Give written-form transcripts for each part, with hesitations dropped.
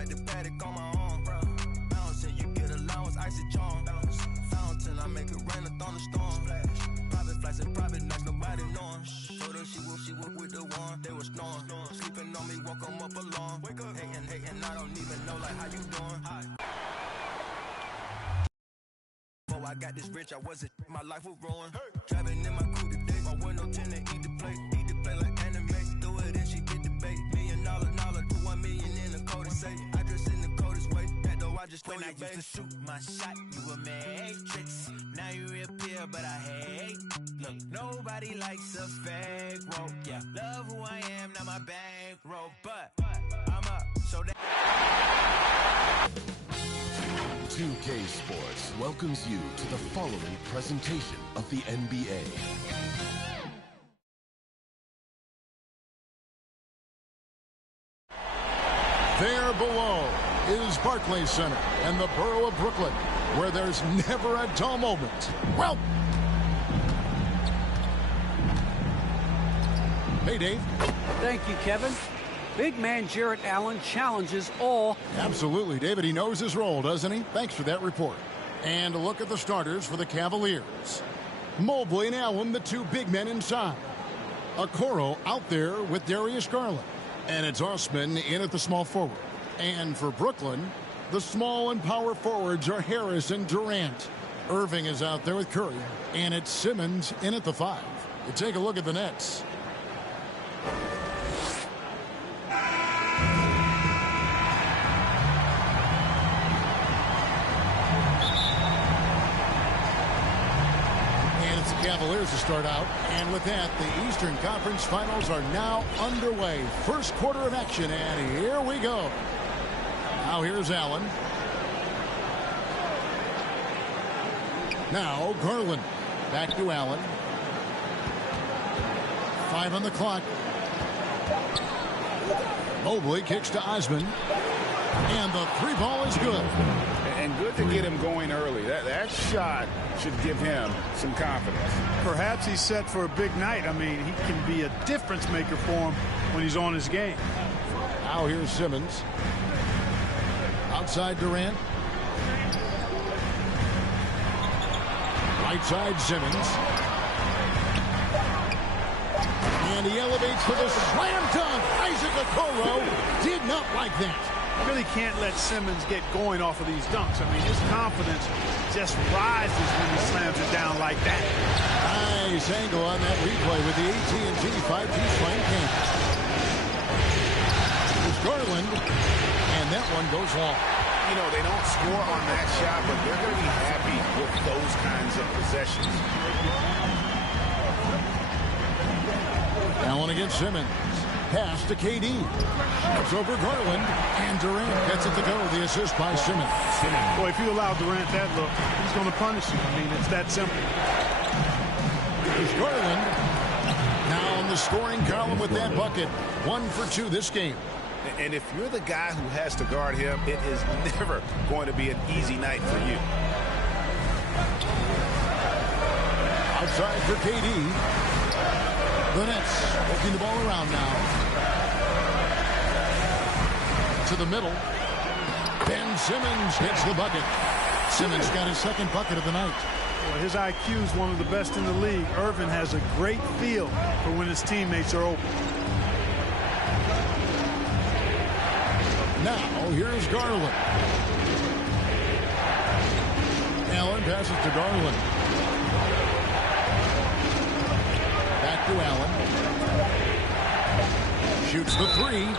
like the paddock on my arm. Bouncing, you get allowance, icy charm. Fountain, I make it rain, a thunderstorm. Private flights and private nights, nobody knowing. Told her she would with the one, they were snoring. Sleeping on me, woke 'em up alone. Hating, I don't even know like how you doing. Before I got this rich, I wasn't, my life was ruined. Driving in my coupe today, my window tinted, eat the plate like anime. Throw it in, she get the bait. $1 million, put 1 million in the code to say. I dress in the coldest way, that though I just when I used to shoot my shot, you were matrix. Now you reappear, but I hate. Look, nobody likes a fake rope. Yeah, love who I am, not my bankroll. But I'm up, so that 2K Sports welcomes you to the following presentation of the NBA. There below is Barclays Center and the borough of Brooklyn, where there's never a dull moment. Well, hey, Dave. Thank you, Kevin. Big man Jarrett Allen challenges all. Absolutely, David. He knows his role, doesn't he? Thanks for that report. And a look at the starters for the Cavaliers. Mobley and Allen, the two big men inside. Okoro out there with Darius Garland. And it's Osman in at the small forward. And for Brooklyn, the small and power forwards are Harris and Durant. Irving is out there with Curry. And it's Simmons in at the 5. You take a look at the Nets. Cavaliers to start out, and with that, the Eastern Conference Finals are now underway. First quarter of action, and here we go. Now here's Allen. Now Garland. Back to Allen. 5 on the clock. Mobley kicks to Osman. And the 3 ball is good. And good to get him going early. That shot should give him some confidence. Perhaps he's set for a big night. I mean, he can be a difference maker for him when he's on his game. Now here's Simmons. Outside Durant. Right side Simmons. And he elevates for the slam dunk. Isaac Okoro did not like that. Really can't let Simmons get going off of these dunks. I mean, his confidence just rises when he slams it down like that. Nice angle on that replay with the AT&T 5G Slam Cam. It's Garland, and that one goes long. You know, they don't score on that shot, but they're going to be happy with those kinds of possessions. Allen against Simmons. Pass to KD. It's over Garland. And Durant gets it to go. The assist by Simmons. Boy, if you allow Durant that look, he's going to punish you. I mean, it's that simple. It's Garland. Now in the scoring column with that bucket. 1 for 2 this game. And if you're the guy who has to guard him, it is never going to be an easy night for you. Outside for KD. The Nets working the ball around now. To the middle. Ben Simmons hits the bucket. Simmons got his second bucket of the night. Well, his IQ is one of the best in the league. Irvin has a great feel for when his teammates are open. Now, here's Garland. Allen passes to Garland. Back to Allen. Shoots the 3.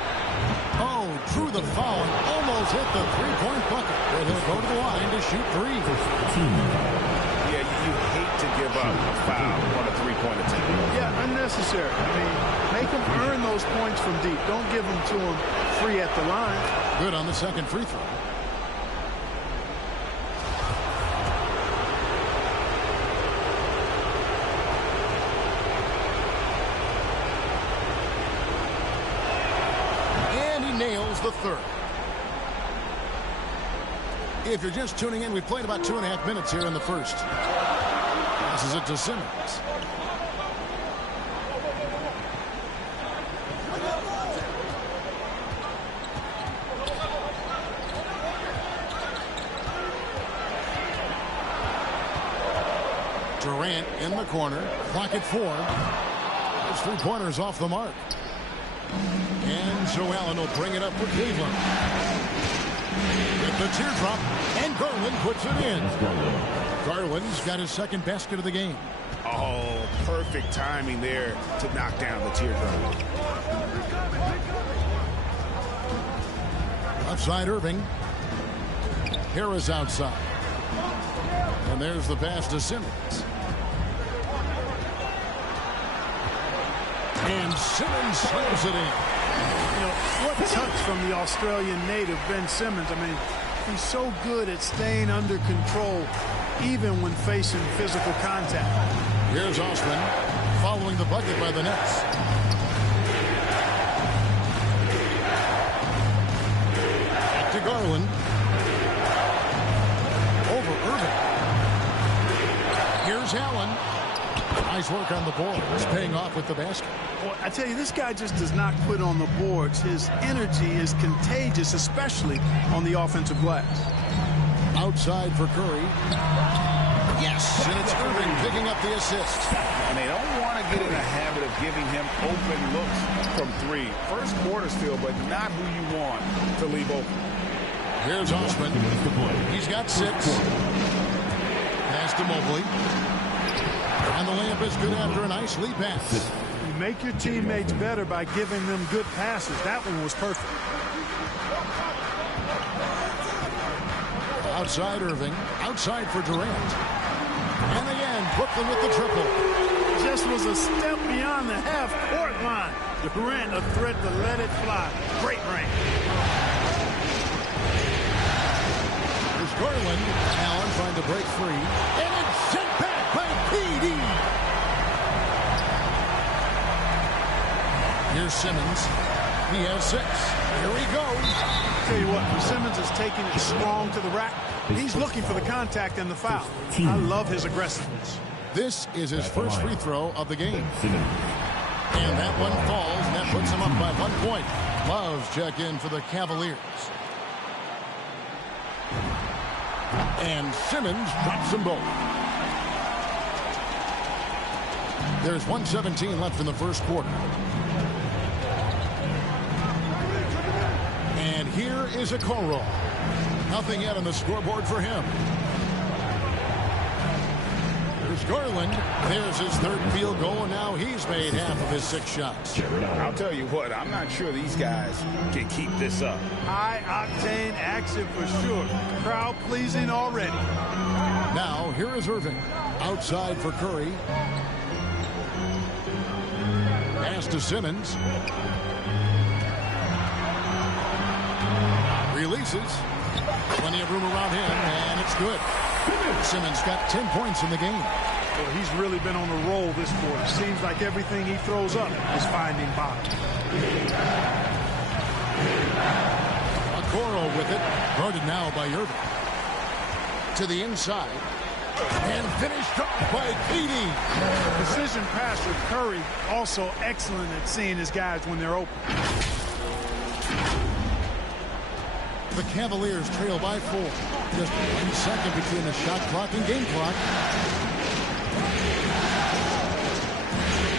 Oh, drew the foul and almost hit the 3-point bucket. But he'll go to the line to shoot 3. Yeah, you hate to give up a foul on a 3-point attempt. Yeah, unnecessary. I mean, make him earn those points from deep. Don't give them to him free at the line. Good on the second free throw. And he nails the third. If you're just tuning in, we've played about 2.5 minutes here in the first. Passes it to Simmons. Durant in the corner. Clock at 4. Those three-pointers off the mark. And so Allen will bring it up for Cleveland. With the teardrop, and Garland puts it in. Garland's got his second basket of the game. Oh, perfect timing there to knock down the teardrop. Outside Irving. Harris outside. And there's the pass to Simmons. And Simmons slams it in. You know, what touch from the Australian native, Ben Simmons. I mean, he's so good at staying under control, even when facing physical contact. Here's Osman following the bucket by the Nets. Back to Garland. Over Irving. Here's Allen. Nice work on the board. He's paying off with the basket. Well, I tell you, this guy just does not quit on the boards. His energy is contagious, especially on the offensive glass. Outside for Curry. Yes, and it's Irving picking up the assist. And they don't want to get in a habit of giving him open looks from three. First quarter still, but not who you want to leave open. Here's Osman. He's got 6. Pass to Mobley. And the layup is good after a nice lead pass. You make your teammates better by giving them good passes. That one was perfect. Outside Irving. Outside for Durant. And again, Brooklyn with the triple. Just was a step beyond the half-court line. Durant a threat to let it fly. Great range. There's Garland. Allen trying to break free. And it's sent back by PD. Here's Simmons. He has 6. Here he goes. Tell you what, Simmons is taking it strong to the rack. He's looking for the contact and the foul. I love his aggressiveness. This is his first free throw of the game. And that one falls, and that puts him up by 1 point. Love's check in for the Cavaliers. And Simmons drops them both. There's 1:17 left in the first quarter. And here is Okoro. Nothing yet on the scoreboard for him. There's Garland. There's his third field goal, and now he's made half of his 6 shots. I'll tell you what, I'm not sure these guys can keep this up. High-octane action for sure. Crowd-pleasing already. Now, here is Irving. Outside for Curry. Pass to Simmons. Releases. Plenty of room around him, and it's good. Simmons got 10 points in the game. Well, he's really been on a roll this quarter. Seems like everything he throws up is finding bottom. Okoro with it. Guarded now by Irving. To the inside. And finished off by KD. Precision passer Curry also excellent at seeing his guys when they're open. The Cavaliers trail by 4. Just 1 second between the shot clock and game clock.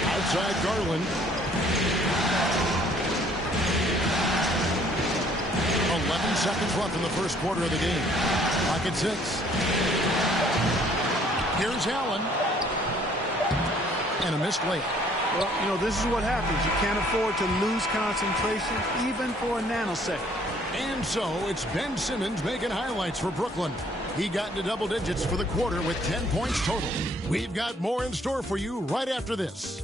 Outside Garland. 11 seconds left in the first quarter of the game. Clock at 6. Here's Allen. And a missed layup. Well, you know, this is what happens. You can't afford to lose concentration even for a nanosecond. And so it's Ben Simmons making highlights for Brooklyn. He got into double digits for the quarter with 10 points total. We've got more in store for you right after this.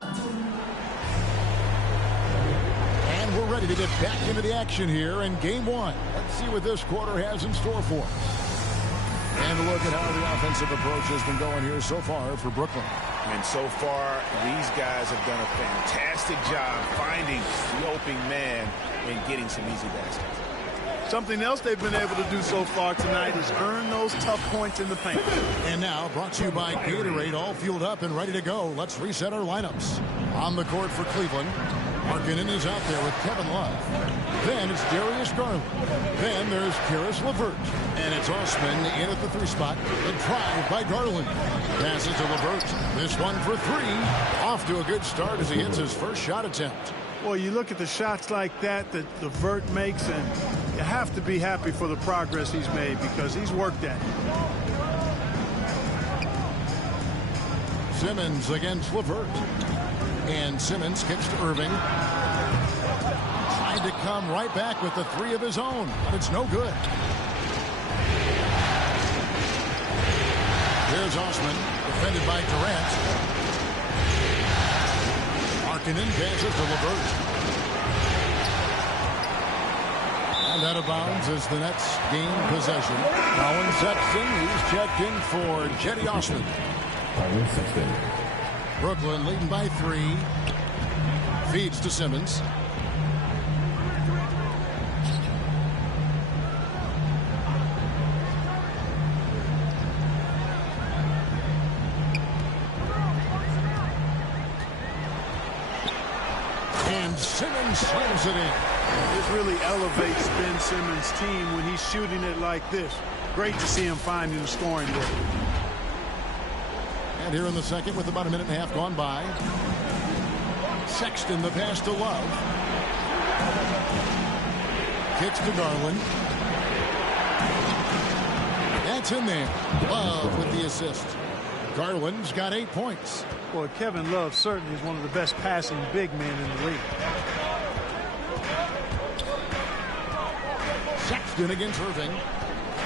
And we're ready to get back into the action here in Game 1. Let's see what this quarter has in store for us. And a look at how the offensive approach has been going here so far for Brooklyn. And so far, these guys have done a fantastic job finding the open man and getting some easy baskets. Something else they've been able to do so far tonight is earn those tough points in the paint. And now, brought to you by Gatorade, all fueled up and ready to go. Let's reset our lineups. On the court for Cleveland, Markkanen is out there with Kevin Love. Then it's Darius Garland. Then there's Karis LeVert. And it's Osman in at the 3 spot. The drive by Garland. Passes to LeVert. This one for 3. Off to a good start as he hits his first shot attempt. Well, you look at the shots like that LeVert makes, and you have to be happy for the progress he's made because he's worked at it. Simmons against LeVert. And Simmons kicks to Irving. Tried to come right back with the 3 of his own, but it's no good. Here's Osman, defended by Durant. Markkanen passes to LeVert. And out of bounds as the Nets gain possession. Colin Sexton, he's checked in for Jetty Osman. Brooklyn leading by 3. Feeds to Simmons. And Simmons slams it in. This really elevates Ben Simmons' team when he's shooting it like this. Great to see him finding the scoring work. And here in the second with about a minute and a half gone by. Sexton the pass to Love. Kicks to Garland. That's in there. Love with the assist. Garland's got 8 points. Well, Kevin Love certainly is one of the best passing big men in the league. Sexton against Irving.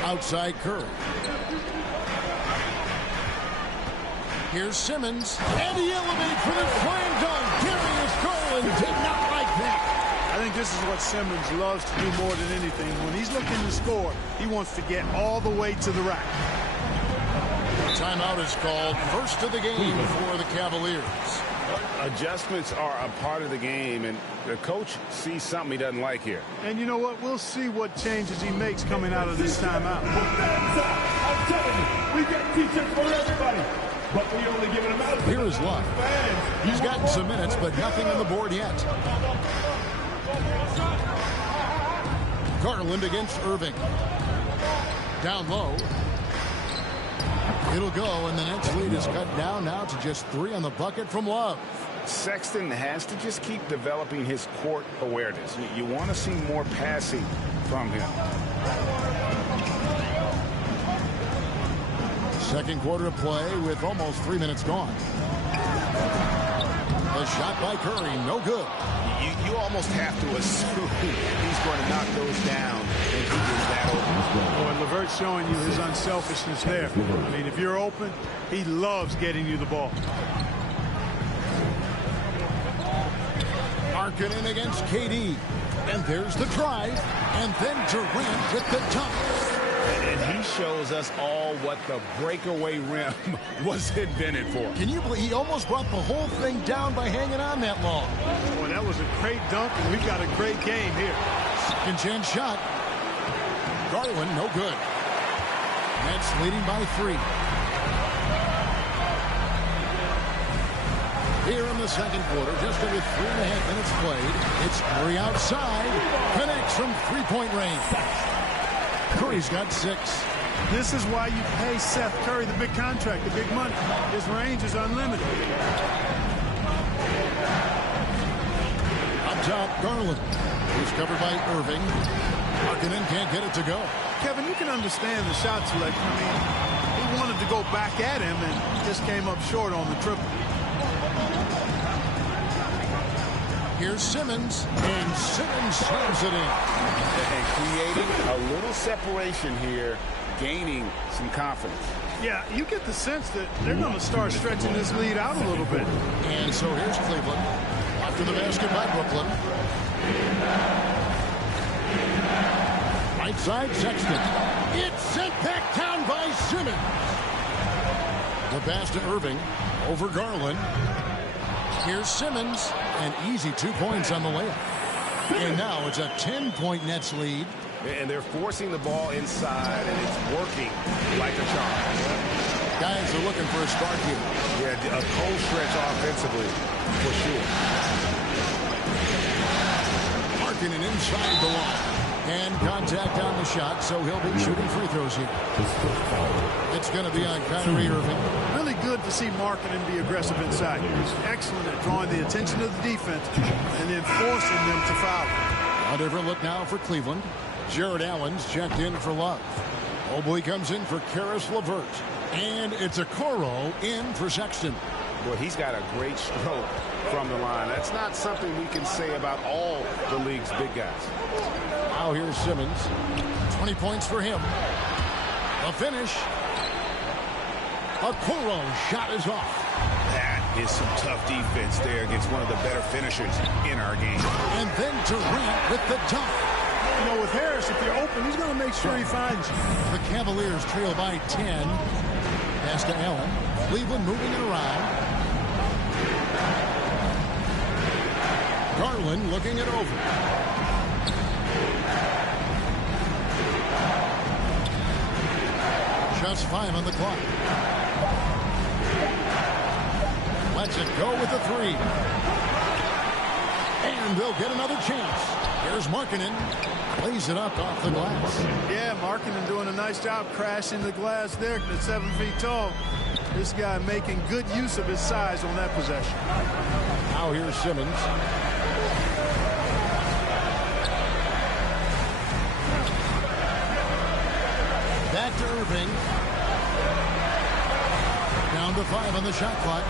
Outside Curry. Here's Simmons. And he elevates for the slam dunk. Darius Garland did not like that. I think this is what Simmons loves to do more than anything. When he's looking to score, he wants to get all the way to the rack. Timeout is called. First of the game for the Cavaliers. Adjustments are a part of the game, and the coach sees something he doesn't like here. And you know what? We'll see what changes he makes coming out of this timeout. I'm telling you, we got t-shirts for everybody. But we only giving them out. Here is Love. He's gotten some minutes, but nothing on the board yet. Garland against Irving. Down low. It'll go, and the Nets lead is cut down now to just 3 on the bucket from Love. Sexton has to just keep developing his court awareness. You want to see more passing from him. Second quarter of play with almost 3 minutes gone. A shot by Curry, no good. You almost have to assume he's going to knock those down if he is that open. Boy, LeVert's showing you his unselfishness there. I mean, if you're open, he loves getting you the ball. Markkanen against KD. And there's the drive. And then Durant with the dunk. And he shows us all what the breakaway rim was invented for. Can you believe he almost brought the whole thing down by hanging on that long? Boy, that was a great dunk, and we've got a great game here. Second chance shot. Garland, no good. Nets leading by 3. Here in the second quarter, just under 3.5 minutes played. It's Curry outside. Connects from 3-point range. Curry's got 6. This is why you pay Seth Curry the big contract, the big money. His range is unlimited. Up top, Garland. He's covered by Irving. Markkanen can't get it to go. Kevin, you can understand the shot selection. I mean, he wanted to go back at him and just came up short on the triple. Here's Simmons, and Simmons slams it in. And creating a little separation here, gaining some confidence. Yeah, you get the sense that they're going to start stretching this lead out a little bit. And so here's Cleveland. After the basket by Brooklyn. Right side, Sexton. It's sent back down by Simmons. The pass to Irving. Over Garland. Here's Simmons. An easy 2 points on the layup. And now it's a 10-point Nets lead. And they're forcing the ball inside, and it's working like a charm. Guys are looking for a start here. Yeah, a cold stretch offensively, for sure. inside the line. And contact on the shot, so he'll be shooting free throws here. It's going to be on Kyrie Irving. Really good to see Markkanen be aggressive inside. He's excellent at drawing the attention of the defense and then forcing them to foul. A different look now for Cleveland. Jared Allen's checked in for Love. Mobley comes in for Karis LeVert. And it's Okoro in for Sexton. Boy, he's got a great stroke from the line. That's not something we can say about all the league's big guys. Now here's Simmons. 20 points for him. The finish. Okoro's shot is off. That is some tough defense there against one of the better finishers in our game. And then Durant with the dunk. You know, with Harris, if you're open, he's going to make sure he finds you. The Cavaliers trail by 10. Pass to Allen. Cleveland moving it around. Garland looking it over. Just 5 on the clock. Lets it go with the 3. And they'll get another chance. Here's Markkanen. Plays it up off the glass. Yeah, Markkanen doing a nice job crashing the glass there at 7 feet tall. This guy making good use of his size on that possession. Now here's Simmons. Back to Irving. Down to 5 on the shot clock.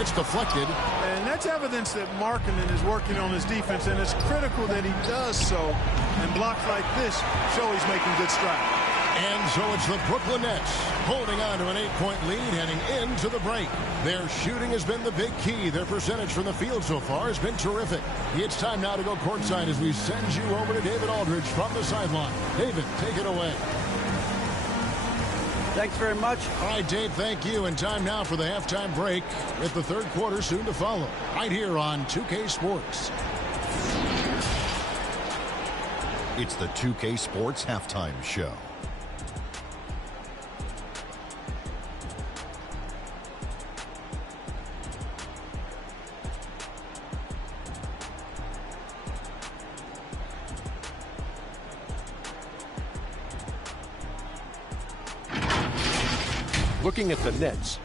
It's deflected. And that's evidence that Markkanen is working on his defense, and it's critical that he does so. And blocks like this show he's making good strides. And so it's the Brooklyn Nets holding on to an 8-point lead heading into the break. Their shooting has been the big key. Their percentage from the field so far has been terrific. It's time now to go courtside as we send you over to David Aldridge from the sideline. David, take it away. Thanks very much. All right, Dave, thank you. And time now for the halftime break with the third quarter soon to follow. Right here on 2K Sports. It's the 2K Sports Halftime Show. Looking at the Nets,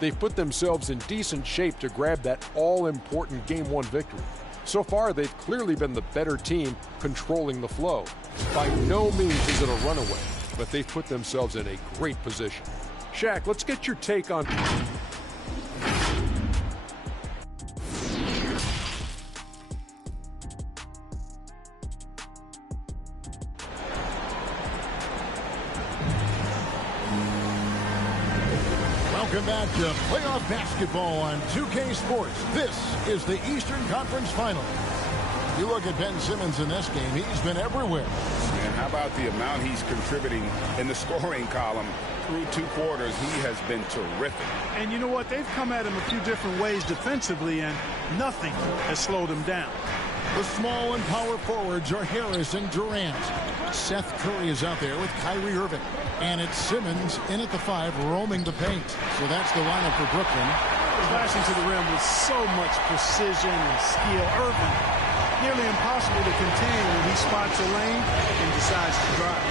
they've put themselves in decent shape to grab that all-important Game 1 victory. So far, they've clearly been the better team controlling the flow. By no means is it a runaway, but they've put themselves in a great position. Shaq, let's get your take on... Welcome back to playoff basketball on 2K Sports. This is the Eastern Conference Finals. You look at Ben Simmons in this game, he's been everywhere. And how about the amount he's contributing in the scoring column through 2 quarters? He has been terrific. And you know what? They've come at him a few different ways defensively, and nothing has slowed him down. The small and power forwards are Harris and Durant. Seth Curry is out there with Kyrie Irving. And it's Simmons in at the 5, roaming the paint. So that's the lineup for Brooklyn. Flashing to the rim with so much precision and skill. Irving, nearly impossible to contain when he spots a lane and decides to drive.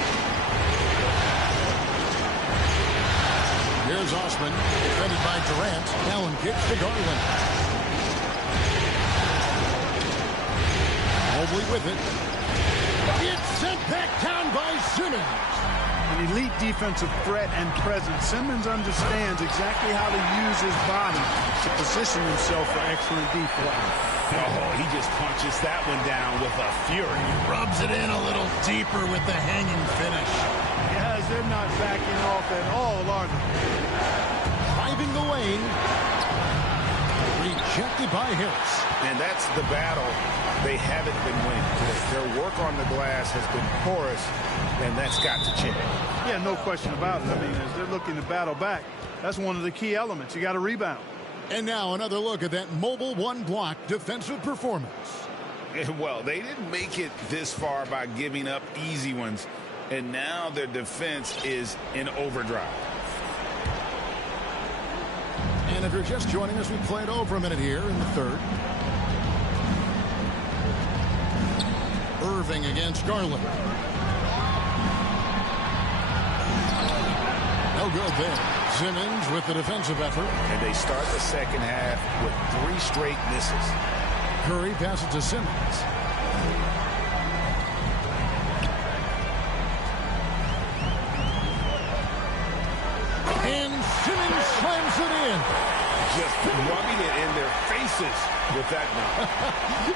Here's Osman, defended by Durant. Allen kicks to Garland. Mobley with it. It's sent back down by Simmons. An elite defensive threat and presence. Simmons understands exactly how to use his body to position himself for excellent defense. Oh, he just punches that one down with a fury. Rubs it in a little deeper with the hanging finish. Guys, they're not backing off at all, are they? Driving the lane. Rejected by Harris. And that's the battle they haven't been winning today. Their work on the glass has been porous, and that's got to change. Yeah, no question about it. I mean, as they're looking to battle back, that's one of the key elements. You got to rebound. And now another look at that mobile one-block defensive performance. Well, they didn't make it this far by giving up easy ones, and now their defense is in overdrive. And if you're just joining us, we played over a minute here in the third. Irving against Garland. No good there. Simmons with the defensive effort. And they start the second half with 3 straight misses. Curry passes to Simmons. And Simmons slams it in. Just rubbing it in their faces with that now.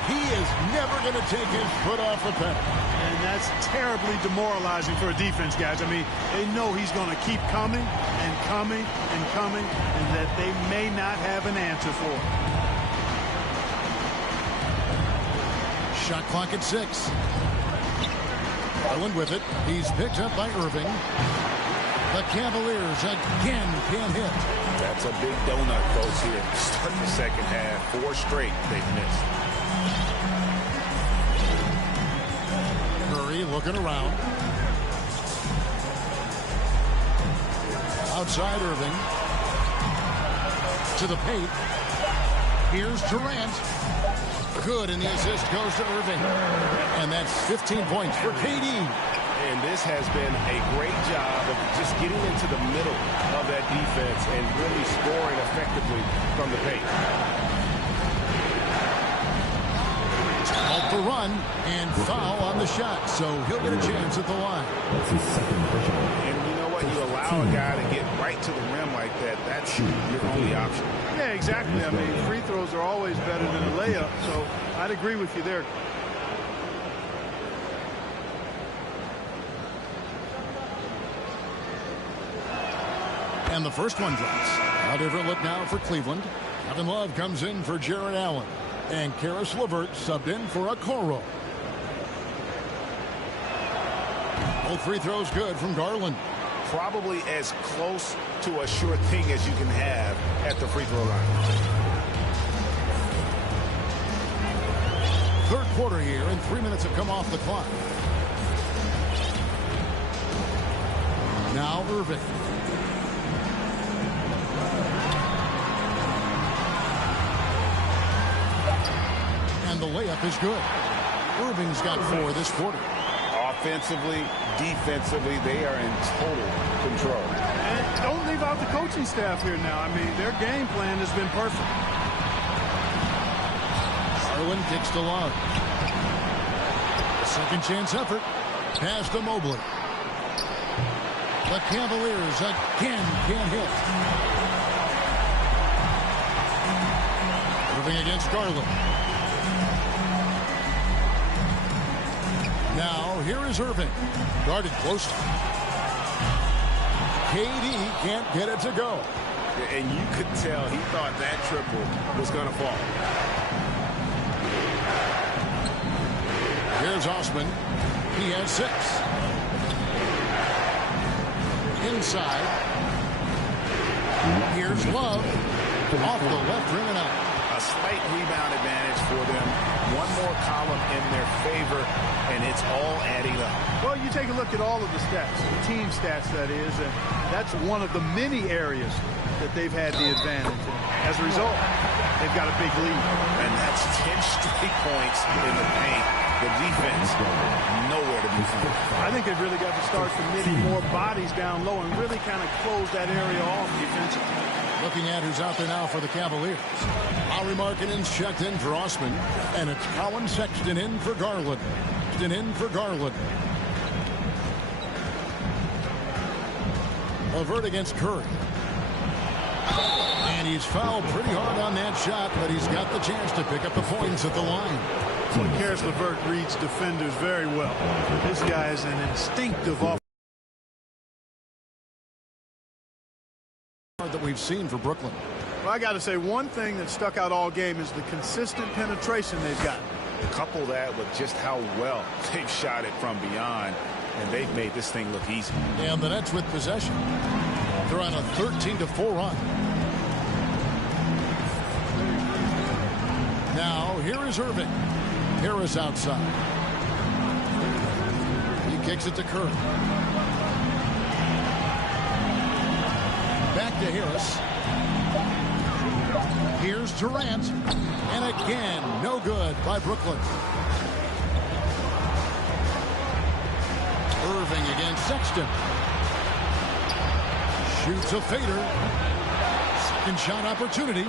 He is never going to take his foot off the pedal. And that's terribly demoralizing for a defense, guys. I mean, they know he's going to keep coming and coming and coming, and that they may not have an answer for it. Shot clock at 6. Garland with it. He's picked up by Irving. The Cavaliers again can't hit. That's a big donut, folks, here. Start the second half. 4 straight they've missed. Curry looking around. Outside Irving. To the paint. Here's Durant. Good, and the assist goes to Irving. And that's 15 points for KD. And this has been a great job of just getting into the middle of that defense and really scoring effectively from the paint. Off the run and foul on the shot, so he'll get a chance at the line. That's his second personal. And you know what? You allow a guy to get right to the rim like that. That's your only option. Yeah, exactly. I mean, free throws are always better than a layup, so I'd agree with you there. And the first one drops. A different look now for Cleveland. Kevin Love comes in for Jarrett Allen. And Karis LeVert subbed in for Okoro. Both free throws good from Garland. Probably as close to a sure thing as you can have at the free throw line. Third quarter here, and 3 minutes have come off the clock. Now Irving. And the layup is good. Irving's got 4 this quarter. Offensively, defensively, they are in total control. And don't leave out the coaching staff here now. I mean, their game plan has been perfect. Garland kicks to Love. Second chance effort. Pass to Mobley. The Cavaliers again can't hit. Moving against Garland. Now, here is Irving. Guarded closely. KD can't get it to go. And you could tell he thought that triple was going to fall. Here's Osman. He has 6. Inside. Here's Love. Off the left rim and out. A slight rebound advantage for them. One more column in their favor, and it's all adding up. Well, you take a look at all of the stats, the team stats, that is, and that's one of the many areas that they've had the advantage. And as a result, they've got a big lead. And that's 10 straight points in the paint. The defense, nowhere to be found. I think they've really got to start committing more bodies down low and really kind of close that area off defensively. Looking at who's out there now for the Cavaliers. Lauri Markkanen's checked in for Osman, and it's Colin Sexton in for Garland. LeVert against Curry. And he's fouled pretty hard on that shot, but he's got the chance to pick up the points at the line. So Karis LeVert reads defenders very well. This guy is an instinctive offense that we've seen for Brooklyn. Well, I got to say, one thing that stuck out all game is the consistent penetration they've got. Couple that with just how well they've shot it from beyond, and they've made this thing look easy. And the Nets with possession. They're on a 13-4 run. Now, here is Irving. Harris outside. He kicks it to Curry. Back to Harris. Here's Durant. And again, no good by Brooklyn. Irving against Sexton. Shoots a fader. Second shot opportunity.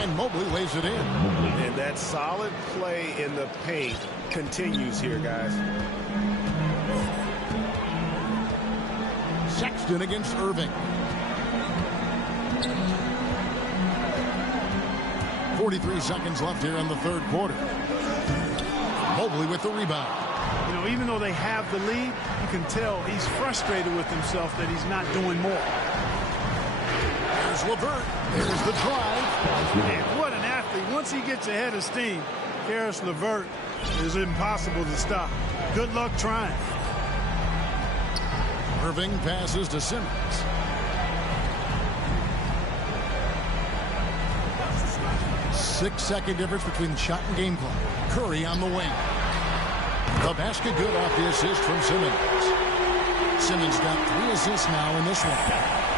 And Mobley lays it in. And that solid play in the paint continues here, guys. Sexton against Irving. 43 seconds left here in the third quarter. Mobley with the rebound. You know, even though they have the lead, you can tell he's frustrated with himself that he's not doing more. There's LeVert. There's the drive. And what an athlete. Once he gets ahead of steam, Karis LeVert is impossible to stop. Good luck trying. Irving passes to Simmons. Six-second difference between shot and game clock. Curry on the wing. The basket good off the assist from Simmons. Simmons got 3 assists now in this one.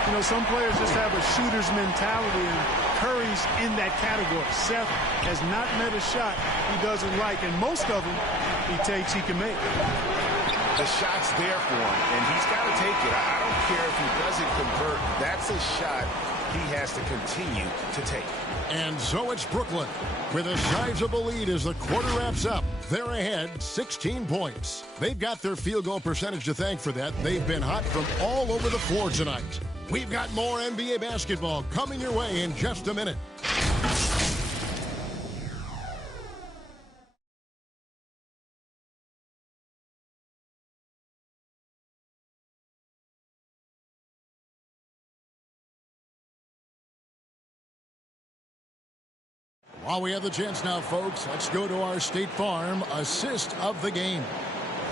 You know, some players just have a shooter's mentality, and Curry's in that category. Seth has not met a shot he doesn't like, and most of them he takes he can make. The shot's there for him, and he's got to take it. I don't care if he doesn't convert. That's a shot he has to continue to take. And so it's Brooklyn with a sizable lead as the quarter wraps up. They're ahead 16 points. They've got their field goal percentage to thank for that. They've been hot from all over the floor tonight. We've got more NBA basketball coming your way in just a minute. While we have the chance now, folks, let's go to our State Farm assist of the game.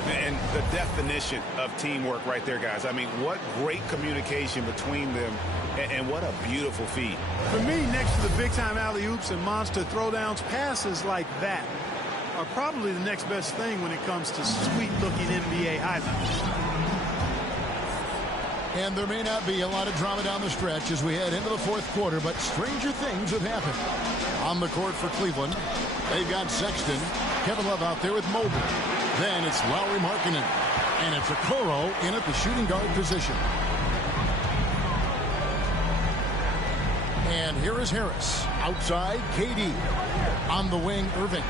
And the definition of teamwork right there, guys. I mean, what great communication between them, and what a beautiful feed. For me, next to the big-time alley-oops and monster throwdowns, passes like that are probably the next best thing when it comes to sweet-looking NBA highlights. And there may not be a lot of drama down the stretch as we head into the fourth quarter, but stranger things have happened. On the court for Cleveland, they've got Sexton, Kevin Love out there with Mobley. Then it's Lowry Markkanen, and it's Okoro in at the shooting guard position. And here is Harris. Outside, KD. On the wing, Irving.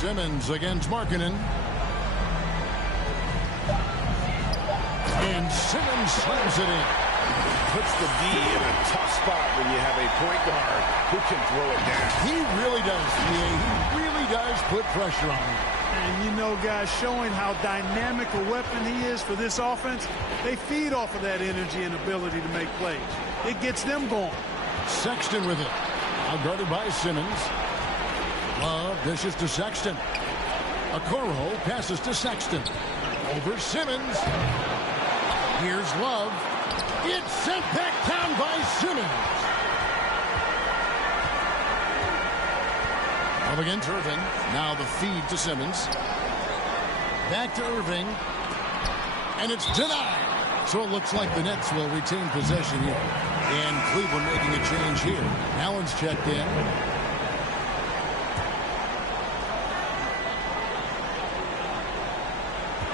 Simmons against Markkanen. And Simmons slams it in. Puts the D in a tough spot when you have a point guard who can throw it down. He really does, he really does put pressure on him. And you know, guys, showing how dynamic a weapon he is for this offense, they feed off of that energy and ability to make plays. It gets them going. Sexton with it. Now guarded by Simmons. Love dishes to Sexton. Okoro passes to Sexton. Over Simmons. Here's Love. It's sent back down by Simmons. Love against Irving. Now the feed to Simmons. Back to Irving. And it's denied. So it looks like the Nets will retain possession here. And Cleveland making a change here. Allen's checked in.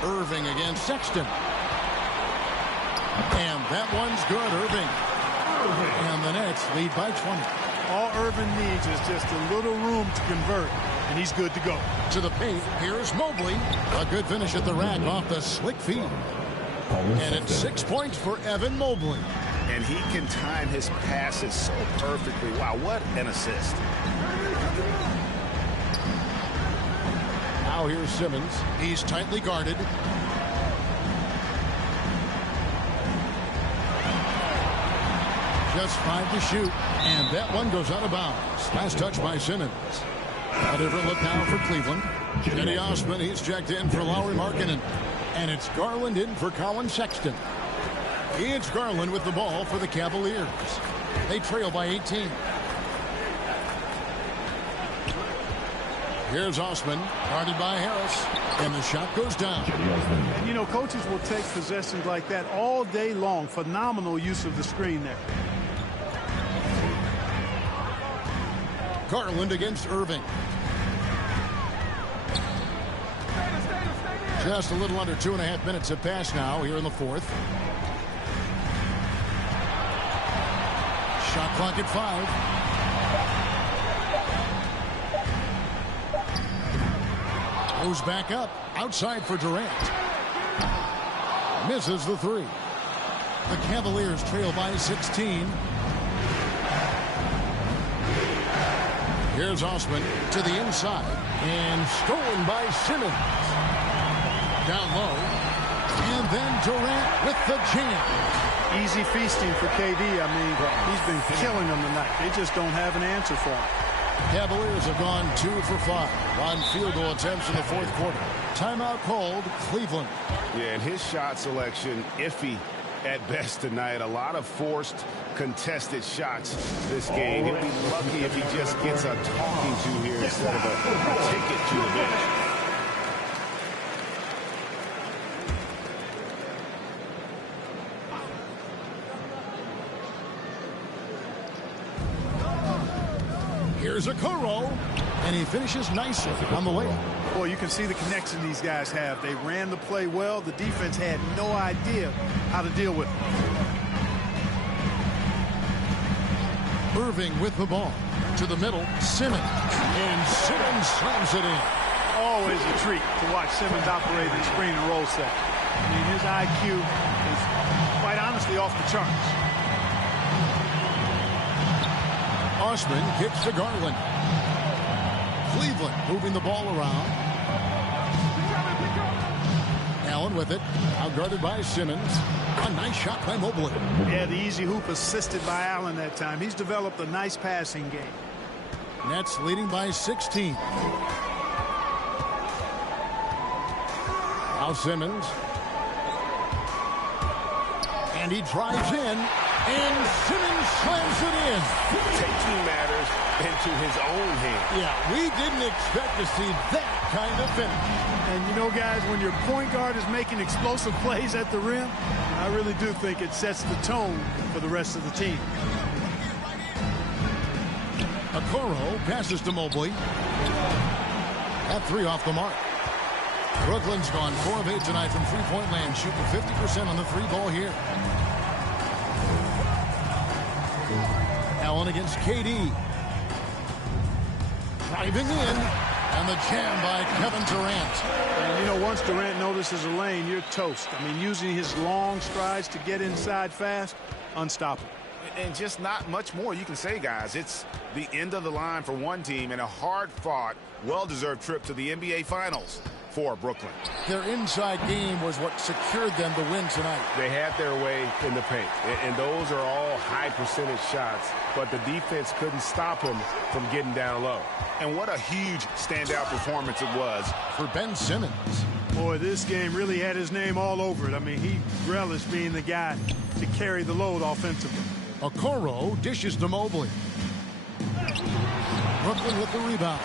Irving against Sexton. And that one's good, Irving. And the Nets lead by 20. All Irving needs is just a little room to convert, and he's good to go. To the paint, here's Mobley. A good finish at the rack off the slick feed. And it's 6 points for Evan Mobley. And he can time his passes so perfectly. Wow, what an assist. Now here's Simmons. He's tightly guarded. Just 5 to shoot, and that one goes out of bounds. Last touch by Simmons. A different look now for Cleveland. Eddie Osman, he's checked in for Lowry Markkanen. And it's Garland in for Colin Sexton. It's Garland with the ball for the Cavaliers. They trail by 18. Here's Osman, guarded by Harris, and the shot goes down. And, you know, coaches will take possessions like that all day long. Phenomenal use of the screen there. Garland against Irving. Just a little under 2.5 minutes have passed now here in the fourth. Shot clock at 5. Goes back up. Outside for Durant. Misses the three. The Cavaliers trail by 16. Here's Osman to the inside. And stolen by Simmons. Down low. And then Durant with the jam. Easy feasting for KD. I mean, he's been killing them tonight. They just don't have an answer for him. Cavaliers have gone 2 for 5 on field goal attempts in the fourth quarter. Timeout called Cleveland. Yeah, and his shot selection iffy at best tonight. A lot of forced, contested shots this game. He'll be lucky if he just gets a talking to here instead of a ticket to the bench. Here's Okoro, and he finishes nicely on the layup. Well, you can see the connection these guys have. They ran the play well. The defense had no idea how to deal with it. Irving with the ball. To the middle, Simmons. And Simmons slams it in. Always a treat to watch Simmons operate in screen and roll set. I mean, his IQ is quite honestly off the charts. Osman kicks to Garland. Cleveland moving the ball around. Allen with it. Outguarded by Simmons. A nice shot by Mobley. Yeah, the easy hoop assisted by Allen that time. He's developed a nice passing game. Nets leading by 16. Now Simmons. And he drives in. And Simmons slams it in. Taking matters into his own hands. Yeah, we didn't expect to see that kind of finish. And you know, guys, when your point guard is making explosive plays at the rim, I really do think it sets the tone for the rest of the team. Okoro passes to Mobley. That three off the mark. Brooklyn's gone 4 of 8 tonight from three-point land, shooting 50% on the three ball here. Allen against KD. Driving in. And the jam by Kevin Durant. And, you know, once Durant notices a lane, you're toast. I mean, using his long strides to get inside fast, unstoppable. And just not much more you can say, guys. It's the end of the line for one team and a hard-fought, well-deserved trip to the NBA Finals for Brooklyn. Their inside game was what secured them the win tonight. They had their way in the paint, and those are all high-percentage shots, but the defense couldn't stop him from getting down low. And what a huge standout performance it was for Ben Simmons. Boy, this game really had his name all over it. I mean, he relished being the guy to carry the load offensively. Okoro dishes to Mobley. Brooklyn with the rebound.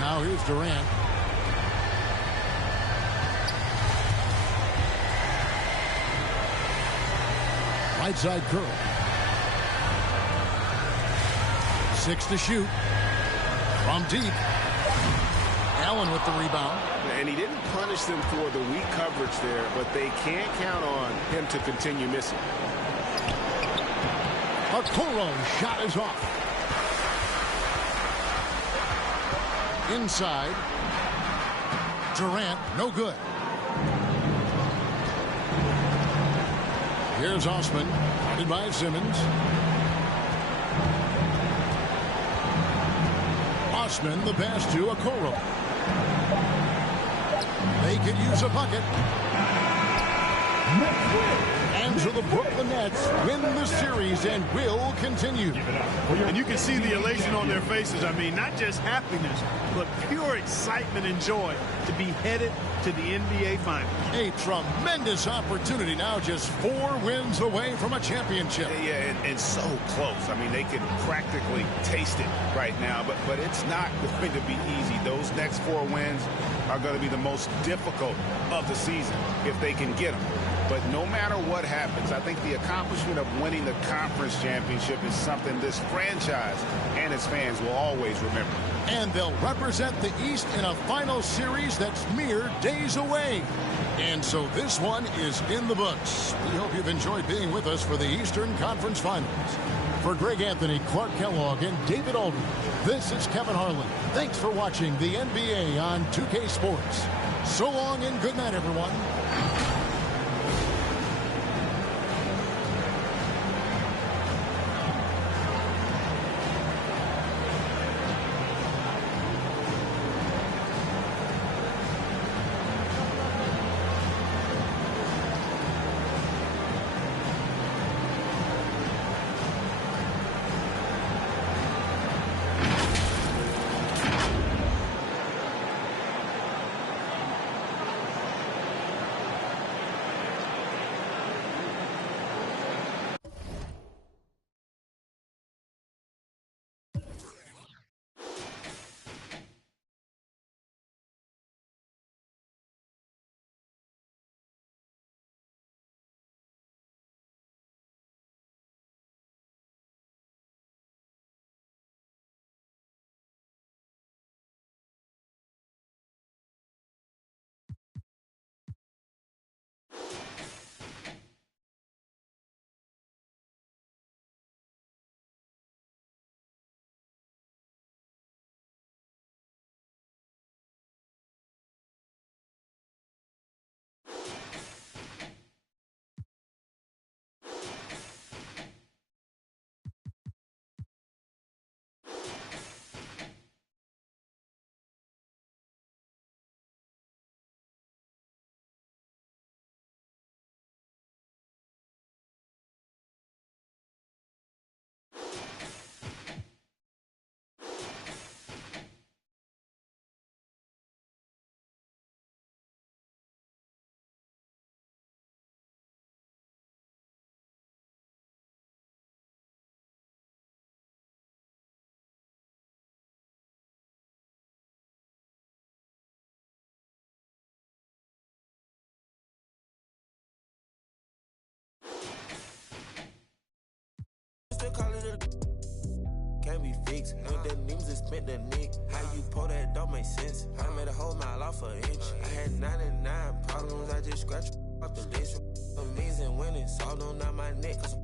Now here's Durant. Right side curl. 6 to shoot. From deep. Allen with the rebound. And he didn't punish them for the weak coverage there, but they can't count on him to continue missing. Okoro's shot is off. Inside. Durant, no good. Here's Osman, guarded by Simmons. Osman, the pass to Okoro. They could use a bucket. And so the Brooklyn Nets win the series and will continue. And you can see the elation on their faces. I mean, not just happiness, but pure excitement and joy to be headed to the NBA Finals. A tremendous opportunity now, just 4 wins away from a championship. Yeah, and so close. I mean, they can practically taste it right now, but it's not going to be easy. Those next 4 wins are going to be the most difficult of the season if they can get them. But no matter what happens, I think the accomplishment of winning the conference championship is something this franchise and its fans will always remember. And they'll represent the East in a final series that's mere days away. And so this one is in the books. We hope you've enjoyed being with us for the Eastern Conference Finals. For Greg Anthony, Clark Kellogg, and David Aldridge, this is Kevin Harlan. Thanks for watching the NBA on 2K Sports. So long and good night, everyone. Can't be fixed. With the names and spent the nick. How you pull that don't make sense. I made a whole mile off an inch. I had 99 problems. I just scratched off the list. Amazing winning. Salt on out my neck. Cause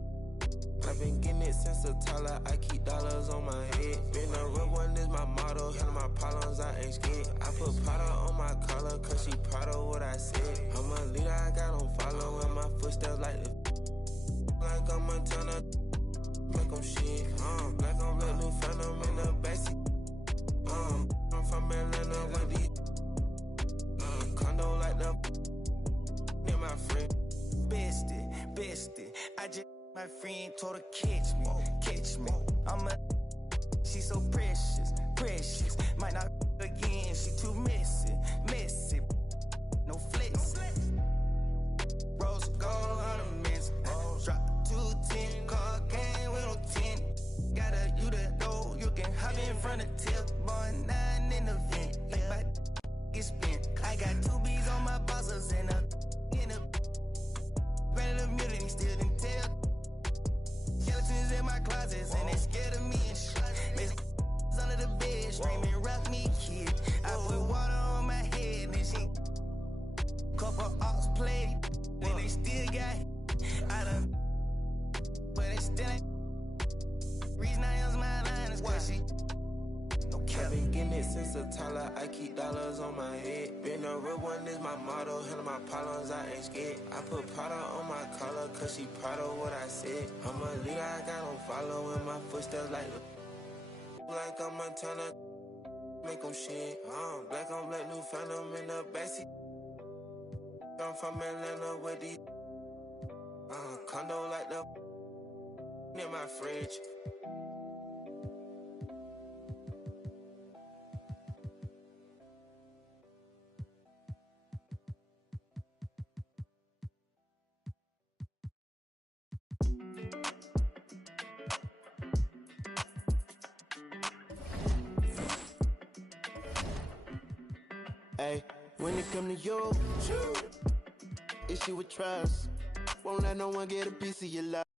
I've been getting it since the Tyler. I keep dollars on my head. Been a real one is my motto. Handle my problems, I ain't scared. I put Prada on my collar. Cause she proud of what I said. I'm a leader, I got on following my footsteps like the like I'm a Montana. Make them shit, black on black, new phantom in the backseat. I'm from Atlanta with the condo like the near my friend. Bestie, I just my friend told her catch me. She so precious, might not again, she too messy, no flex. Rose gold ornaments, drop 210, car game with no 10. Got a you the door, you can hop in front of tip, boy 9 in the vent, like my get spent. I got 2 B's on my bosses and a ready to mute it, he still didn't tell. Skeletons in my closets and they scared of me and shit. Under the bed, screaming, rock me, kid. I put water on my head and she couple ops played, and they still got I done, but they still ain't. Reason I use my line is cause she I've been getting it since the Tyler. I keep dollars on my head. Been a real one is my motto. Handle my problems, I ain't scared. I put Prada on my collar, cause she proud of what I said. I'm a leader, I got on following my footsteps like I'm Montana. Make them shit, black on black, new phantom in the backseat. I'm from Atlanta with the condo like the near my fridge. Hey, when it come to you, issue with trust. Won't let no one get a piece of your love.